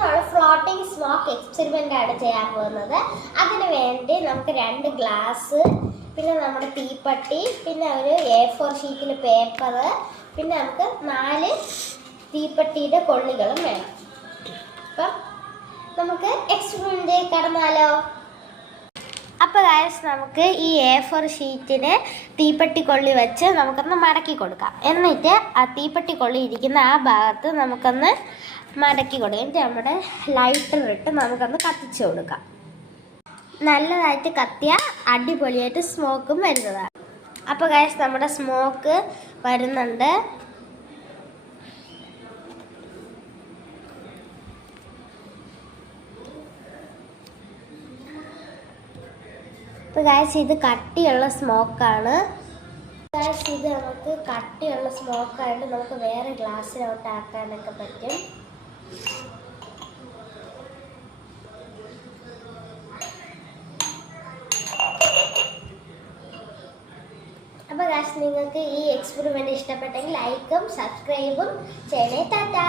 നമ്മൾ floating smoke experiment ആണ് ചെയ്യാൻ പോകുന്നത്. അതിന് വേണ്ടി നമുക്ക് 2 ഗ്ലാസ്, പിന്നെ നമ്മുടെ തീപ്പട്ടി, പിന്നെ ഒരു A4 ഷീറ്റിൽ പേപ്പർ, പിന്നെ നമുക്ക് 4 തീപ്പട്ടിയുടെ കൊള്ളികളും വേണം. അപ്പം നമുക്ക് എക്സ്പെരിമെൻ്റ് കടന്നാലോ? അപ്പോൾ ഗൈസ്, നമുക്ക് ഈ A4 ഷീറ്റിന് തീപ്പെട്ടി കൊള്ളി വെച്ച് നമുക്കൊന്ന് മടക്കി കൊടുക്കാം. എന്നിട്ട് ആ തീപ്പെട്ടി കൊള്ളി ഇരിക്കുന്ന ആ ഭാഗത്ത് നമുക്കൊന്ന് മടക്കി കൊടുക്കാം. എന്നിട്ട് നമ്മുടെ ലൈറ്റർ ഇട്ട് നമുക്കൊന്ന് കത്തിച്ച് കൊടുക്കാം. നല്ലതായിട്ട് കത്തിയാൽ അടിപൊളിയായിട്ട് സ്മോക്കും വരുന്നതാണ്. അപ്പോൾ ഗൈസ്, നമ്മുടെ സ്മോക്ക് വരുന്നുണ്ട്. അപ്പോൾ ഗൈസ്, ഇത് കട്ടിയുള്ള സ്മോക്കാണ്. ഗൈസ്, ഇത് നമുക്ക് കട്ടിയുള്ള സ്മോക്കായിട്ട് നമുക്ക് വേറെ ഗ്ലാസ്സിലോട്ട് ആക്കാനൊക്കെ പറ്റും. അപ്പോൾ ഗൈസ്, നിങ്ങൾക്ക് ഈ എക്സ്പെരിമെൻ്റ് ഇഷ്ടപ്പെട്ടെങ്കിൽ ലൈക്കും സബ്സ്ക്രൈബും ചെയ്യണേ. ടാറ്റാ.